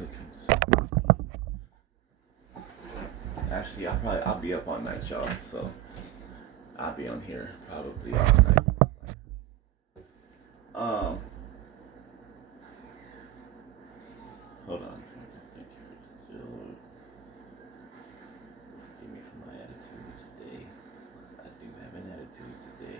cooking. Actually, I'll be up all night, y'all. So I'll be on here probably all night. Um, hold on. Thank you for still. Forgive me for my attitude today. I do have an attitude today.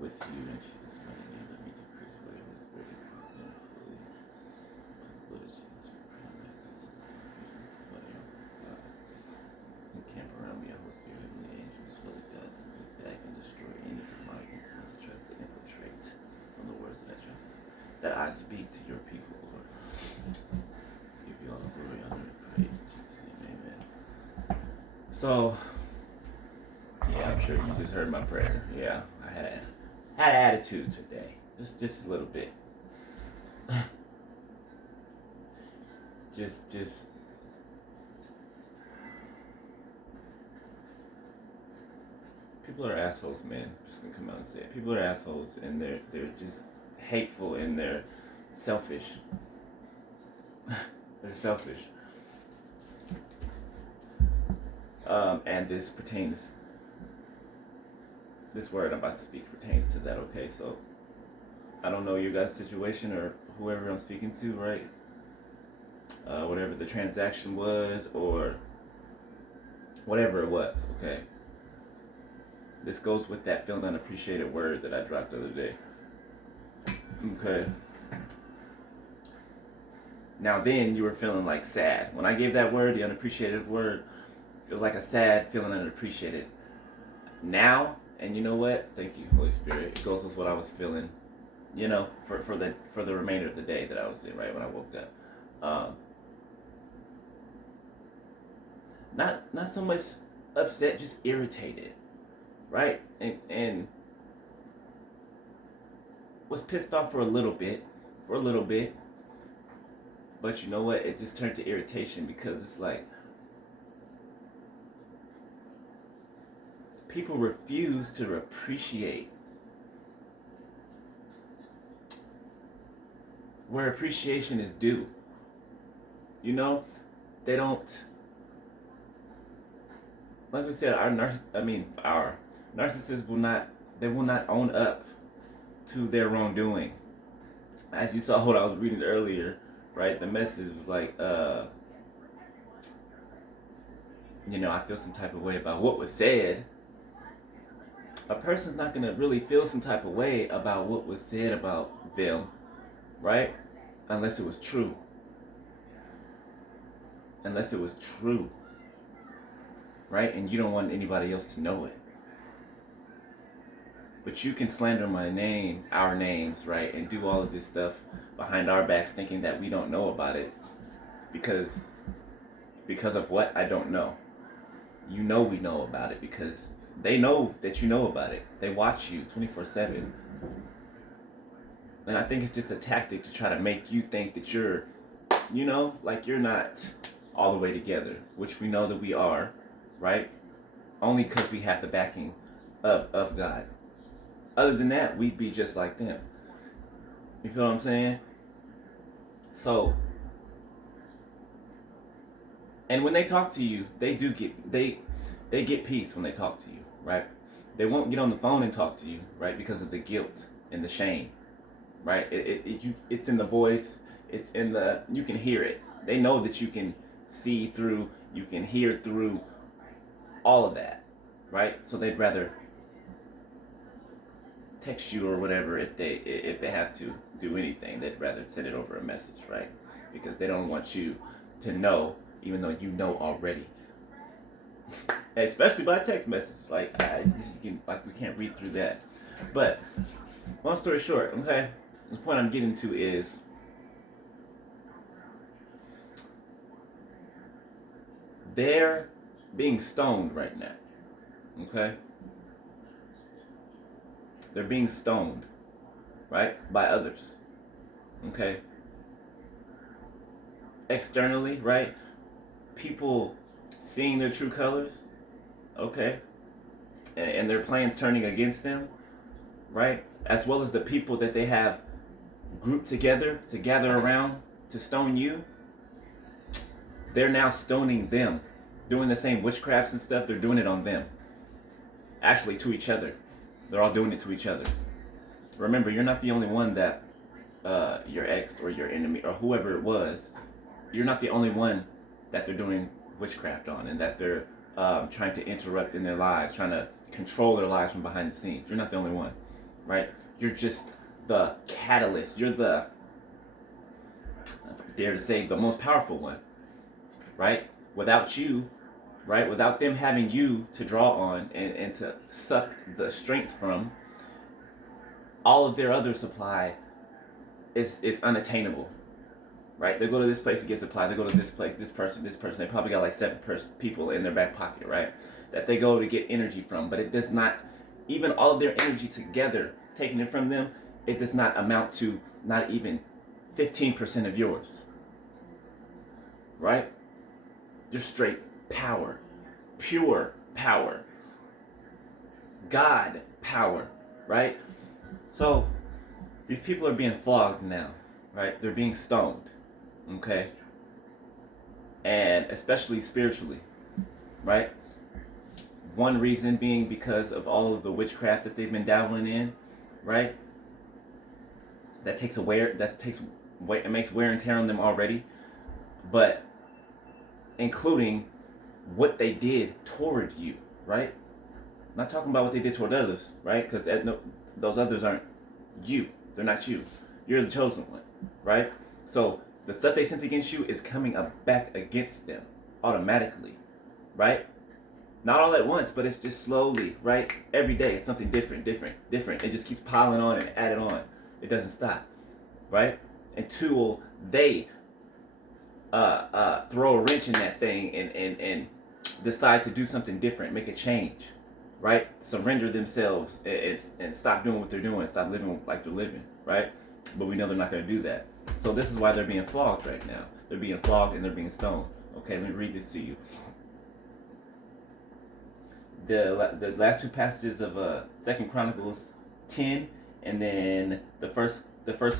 With you in Jesus' mighty name, let me decrease whatever is spirit increase sinfully. Blood of Jesus, encamp around me, I will see your heavenly angels, Father God, to put back and destroy any demonic influence that tries to infiltrate from the words that I speak to your people, Lord. Give you all the glory, honor, and praise in Jesus' name, amen. So, yeah, I'm sure you just heard my prayer. Yeah, I had attitude today, just a little bit. just people are assholes, man. I'm just gonna come out and say it. People are assholes, and they're just hateful, and they're selfish. They're selfish. And this word I'm about to speak pertains to that, okay? So, I don't know your guys' situation or whoever I'm speaking to, right? Whatever the transaction was or whatever it was, okay? This goes with that feeling unappreciated word that I dropped the other day. Okay. Now then you were feeling like sad. When I gave that word, the unappreciated word, it was like a sad feeling unappreciated. Now, and you know what? Thank you, Holy Spirit. It goes with what I was feeling, you know, for the remainder of the day that I was in, right, when I woke up. Not so much upset, just irritated, right? And was pissed off for a little bit. But you know what? It just turned to irritation because it's like people refuse to appreciate where appreciation is due. You know, they don't. Like we said, our narcissists will not own up to their wrongdoing. As you saw what I was reading earlier, right? The message was like, you know, I feel some type of way about what was said. A person's not going to really feel some type of way about what was said about them, right? Unless it was true. Right? And you don't want anybody else to know it. But you can slander my name, our names, right? And do all of this stuff behind our backs thinking that we don't know about it. Because of what? I don't know. You know we know about it because they know that you know about it. They watch you 24/7. And I think it's just a tactic to try to make you think that you're, you know, like you're not all the way together, which we know that we are, right? Only because we have the backing of God. Other than that, we'd be just like them. You feel what I'm saying? So, and when they talk to you, they get peace when they talk to you, right? They won't get on the phone and talk to you, right? Because of the guilt and the shame, right? It's in the voice. It's in the, you can hear it. They know that you can see through, you can hear through all of that, right? So they'd rather text you or whatever if they have to do anything. They'd rather send it over a message, right? Because they don't want you to know, even though you know already. Especially by text message, like we can't read through that. But long story short, okay, the point I'm getting to is they're being stoned right now. Okay? They're being stoned, right? By others. Okay? Externally, right? people seeing their true colors, okay, and their plans turning against them, right? As well as the people that they have grouped together to gather around to stone you, they're now stoning them. Doing the same witchcrafts and stuff, they're doing it on them. Actually, to each other. They're all doing it to each other. Remember, you're not the only one that your ex or your enemy or whoever it was, you're not the only one that they're doing witchcraft on and that they're trying to interrupt in their lives, trying to control their lives from behind the scenes. You're not the only one, right? You're just the catalyst. You're the, I dare to say, the most powerful one, right? Without you, right? Without them having you to draw on and to suck the strength from, all of their other supply is unattainable, right? They go to this place to get supply. They go to this place, this person. They probably got like 7 people in their back pocket, right? That they go to get energy from. But it does not, even all of their energy together, taking it from them, it does not amount to not even 15% of yours, right? You're straight power, pure power, God power, right? So these people are being flogged now, right? They're being stoned, okay? And especially spiritually, right? One reason being because of all of the witchcraft that they've been dabbling in, right? It makes wear and tear on them already, but including what they did toward you, right? I'm not talking about what they did toward others, right? Because those others aren't you. They're not you. You're the chosen one, right? So the stuff they sent against you is coming back against them automatically, right? Not all at once, but it's just slowly, right? Every day it's something different. It just keeps piling on and added on. It doesn't stop, right? Until they throw a wrench in that thing and decide to do something different, make a change, right? Surrender themselves and stop doing what they're doing, stop living like they're living, right? But we know they're not going to do that. So this is why they're being flogged right now. They're being flogged and they're being stoned. Okay, let me read this to you. The last 2 passages of 2 Chronicles 10 and then the first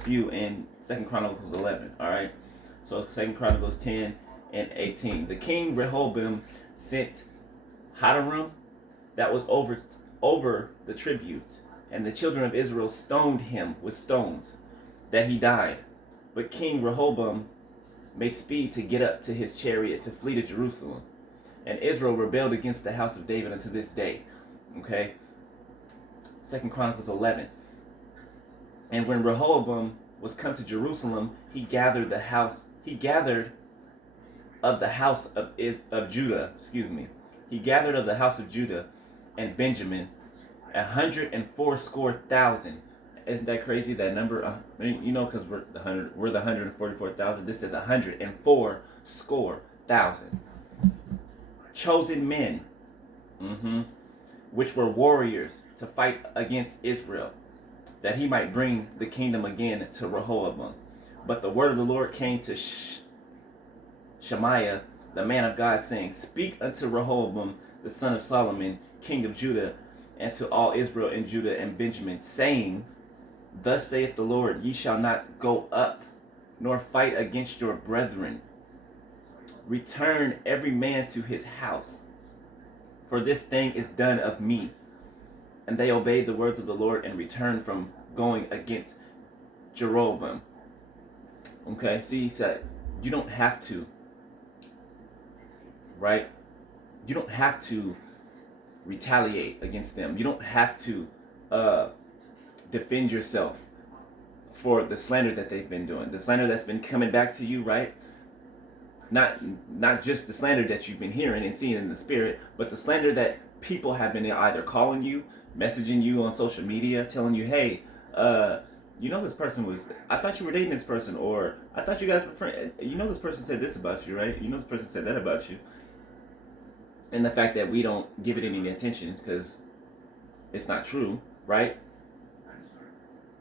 few in 2 Chronicles 11, all right? So 2 Chronicles 10 and 18. The king Rehoboam sent Hadarum that was over the tribute, and the children of Israel stoned him with stones, that he died. But King Rehoboam made speed to get up to his chariot to flee to Jerusalem. And Israel rebelled against the house of David unto this day. Okay? 2 Chronicles 11. And when Rehoboam was come to Jerusalem, he gathered of the house of Judah, He gathered of the house of Judah and Benjamin 140,000. Isn't that crazy? That number, because we're the 144,000. This says 140,000 chosen men, which were warriors to fight against Israel, that he might bring the kingdom again to Rehoboam. But the word of the Lord came to Shemaiah, the man of God, saying, Speak unto Rehoboam, the son of Solomon, king of Judah, and to all Israel and Judah and Benjamin, saying, Thus saith the Lord, ye shall not go up, nor fight against your brethren. Return every man to his house, for this thing is done of me. And they obeyed the words of the Lord and returned from going against Jeroboam. Okay, see, he said, you don't have to, right? You don't have to retaliate against them. You don't have to defend yourself for the slander that they've been doing. The slander that's been coming back to you, right? Not just the slander that you've been hearing and seeing in the spirit, but the slander that people have been either calling you, messaging you on social media, telling you, hey, this person I thought you were dating this person, or I thought you guys were friends. This person said this about you, right? This person said that about you. And the fact that we don't give it any attention because it's not true, right?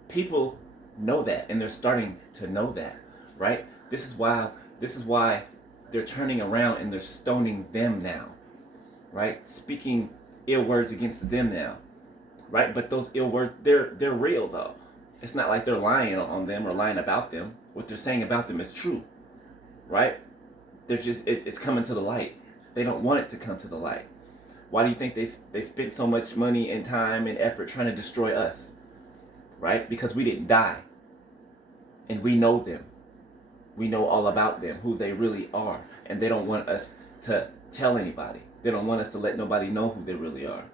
People know that, and they're starting to know that, right? This is why they're turning around and they're stoning them now, right? Speaking ill words against them now, right? But those ill words, they're real though. It's not like they're lying on them or lying about them. What they're saying about them is true, right? They're just it's coming to the light. They don't want it to come to the light. Why do you think they spent so much money and time and effort trying to destroy us, right? Because we didn't die, and we know them. We know all about them, who they really are, and they don't want us to tell anybody. They don't want us to let nobody know who they really are,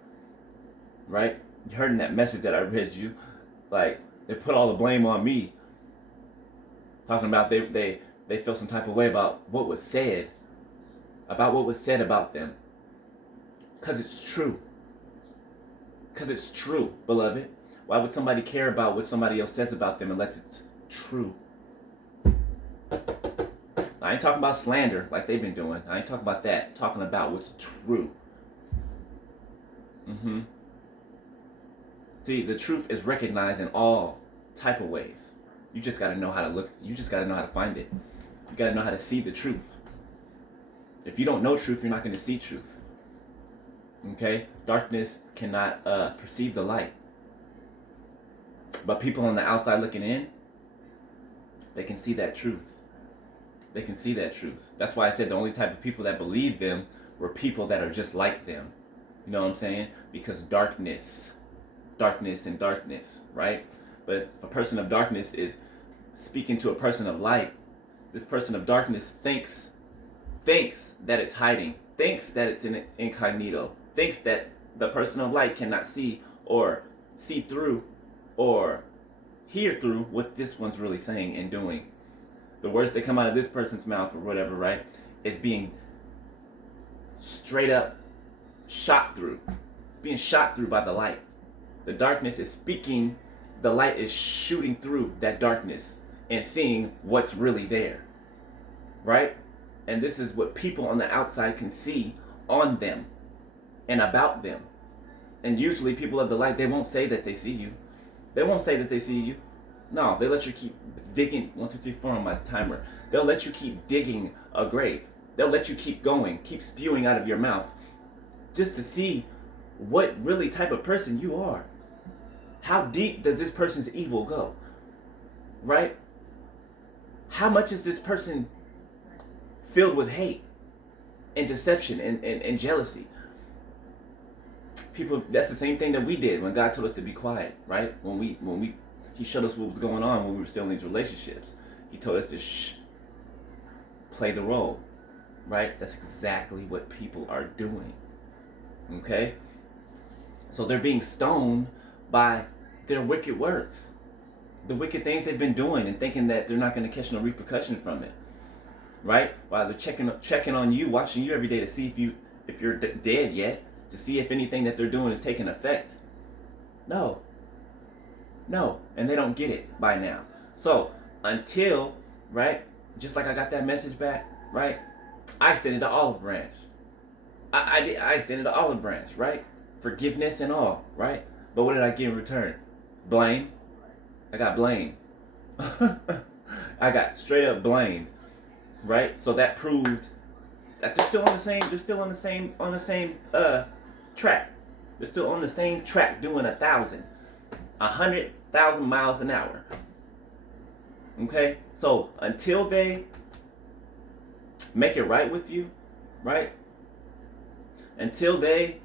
right? You heard in that message that I read you, like they put all the blame on me, talking about they feel some type of way about what was said, about them, because it's true. Because it's true, beloved. Why would somebody care about what somebody else says about them unless it's true? I ain't talking about slander like they've been doing. I ain't talking about that. I'm talking about what's true. See, the truth is recognized in all type of ways. You just got to know how to look. You just got to know how to find it. You got to know how to see the truth. If you don't know truth, you're not going to see truth. Okay? Darkness cannot perceive the light. But people on the outside looking in, they can see that truth. They can see that truth. That's why I said the only type of people that believe them were people that are just like them. You know what I'm saying? Because darkness, right? But if a person of darkness is speaking to a person of light, this person of darkness thinks that it's hiding, thinks that it's in incognito, thinks that the person of light cannot see or see through or hear through what this one's really saying and doing. The words that come out of this person's mouth or whatever, right, is being straight up shot through. It's being shot through by the light. The darkness is speaking. The light is shooting through that darkness and seeing what's really there, right? And this is what people on the outside can see on them and about them. And usually people of the light, they won't say that they see you. They won't say that they see you. No, they let you keep digging. 1, 2, 3, 4 on my timer. They'll let you keep digging a grave. They'll let you keep going, keep spewing out of your mouth, just to see what really type of person you are. How deep does this person's evil go? Right? How much is this person filled with hate and deception and jealousy? People, that's the same thing that we did when God told us to be quiet, right? When He showed us what was going on when we were still in these relationships. He told us to play the role, right? That's exactly what people are doing, okay? So they're being stoned by their wicked works, the wicked things they've been doing, and thinking that they're not going to catch no repercussion from it, right? While they're checking on you, watching you every day to see if you're dead yet, to see if anything that they're doing is taking effect. No, and they don't get it by now. So until, right, just like I got that message back, right, I extended the olive branch. I extended the olive branch, right? Forgiveness and all, right? But what did I get in return? Blame. I got blamed. I got straight up blamed, right? So that proved that they're still on the same track. They're still on the same track doing 100,000 miles an hour. Okay? So until they make it right with you, right? Until they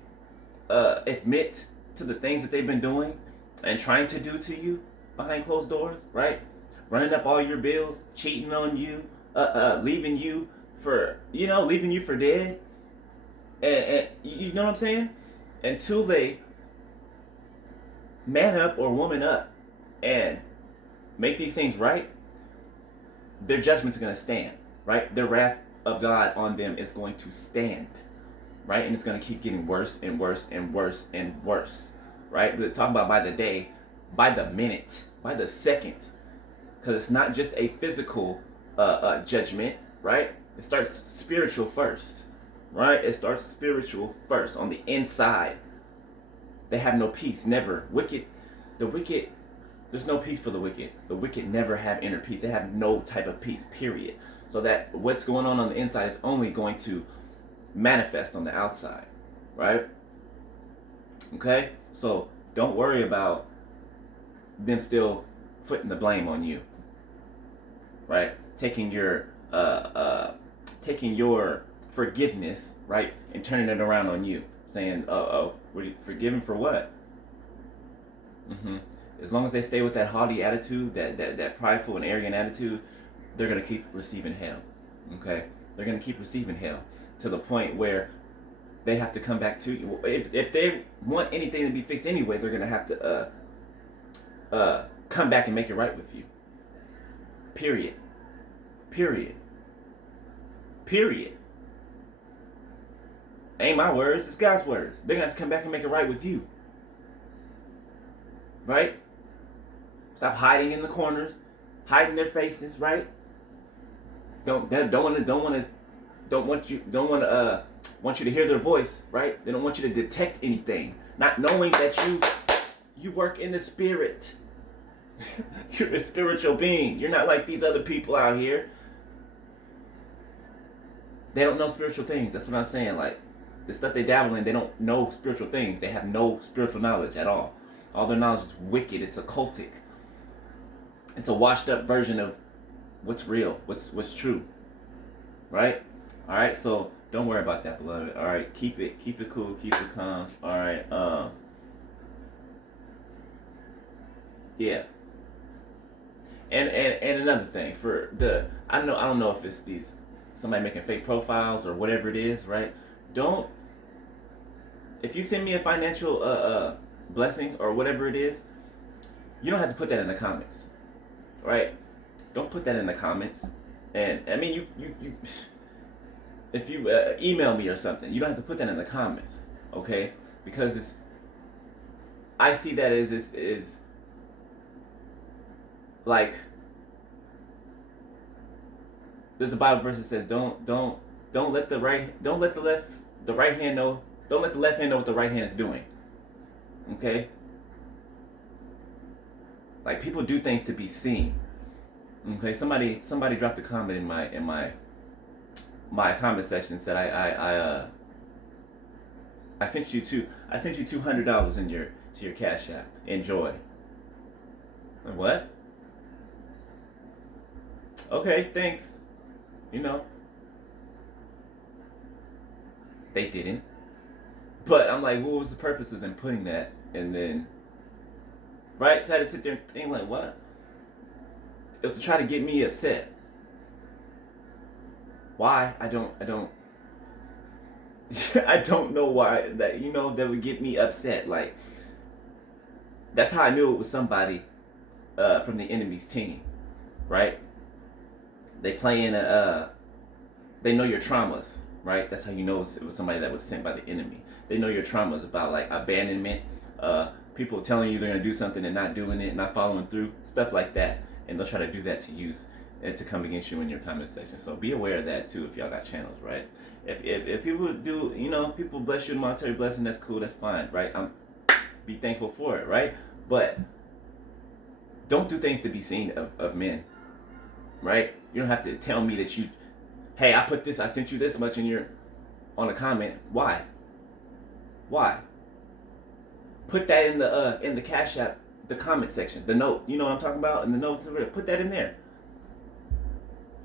admit to the things that they've been doing and trying to do to you behind closed doors, right? Running up all your bills, cheating on you, leaving you for dead. And you know what I'm saying? Until they man up or woman up and make these things right, their judgment's going to stand, right? The wrath of God on them is going to stand, right? And it's going to keep getting worse and worse and worse and worse, right? We're talking about by the day, by the minute, by the second, because it's not just a physical judgment, right? It starts spiritual first, right? It starts spiritual first on the inside. They have no peace, never. The wicked, there's no peace for the wicked. The wicked never have inner peace. They have no type of peace, period. so that what's going on the inside is only going to manifest on the outside, right? Okay, so don't worry about them still putting the blame on you, right? Taking your forgiveness, right, and turning it around on you, saying, "Oh, forgiven for what?" As long as they stay with that haughty attitude, that prideful and arrogant attitude, they're gonna keep receiving hell. Okay, they're gonna keep receiving hell to the point where they have to come back to you. If they want anything to be fixed anyway, they're gonna have to come back and make it right with you. Period. Period. Period. Ain't my words, it's God's words. They're gonna have to come back and make it right with you. Right? Stop hiding in the corners, hiding their faces, right? Don't want you to hear their voice, right? They don't want you to detect anything, not knowing that you work in the spirit. You're a spiritual being. You're not like these other people out here. They don't know spiritual things. That's what I'm saying. Like, the stuff they dabble in, they don't know spiritual things. They have no spiritual knowledge at all. All their knowledge is wicked. It's occultic. It's a washed up version of what's real, what's true. Right? All right. So don't worry about that, beloved. All right. Keep it cool. Keep it calm. All right. Yeah. And another thing I don't know if it's somebody making fake profiles or whatever it is, right? If you send me a financial blessing or whatever it is, you don't have to put that in the comments, right? Don't put that in the comments. And I mean, you if you email me or something, you don't have to put that in the comments, okay? Because I see that is like, there's a Bible verse that says, don't let the left hand know what the right hand is doing. Okay? Like, people do things to be seen. Okay? Somebody dropped a comment in my comment section and said, I sent you $200 to your Cash App. Enjoy. Like, what? Okay, thanks. You know, they didn't. But I'm like, what was the purpose of them putting that? And then, right? So I had to sit there and think, like, what? It was to try to get me upset. Why? I don't I don't know why that would get me upset. Like, that's how I knew it was somebody from the enemy's team, right? They play in they know your traumas, right? That's how you know it was somebody that was sent by the enemy. They know your traumas about, like, abandonment, people telling you they're gonna do something and not doing it, not following through, stuff like that. And they'll try to do that to use and to come against you in your comment section. So be aware of that too if y'all got channels, right? If people do, people bless you with monetary blessing, that's cool, that's fine, right? Be thankful for it, right? But don't do things to be seen of men, right? You don't have to tell me that hey, I sent you this much and you're on a comment. Why? Put that in the Cash App, the comment section, the note. You know what I'm talking about? In the notes, put that in there.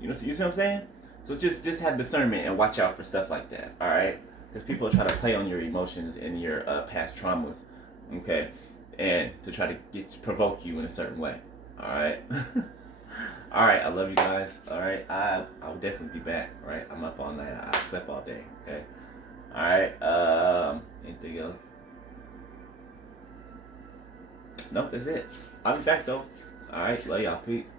You see what I'm saying? So just have discernment and watch out for stuff like that. All right? Because people try to play on your emotions and your past traumas, okay, and to try to provoke you in a certain way. All right. All right, I love you guys. All right, I will definitely be back. All right, I'm up all night. I slept all day. Okay. All right. Anything else? Nope, that's it. I'll be back though. All right, love y'all. Peace.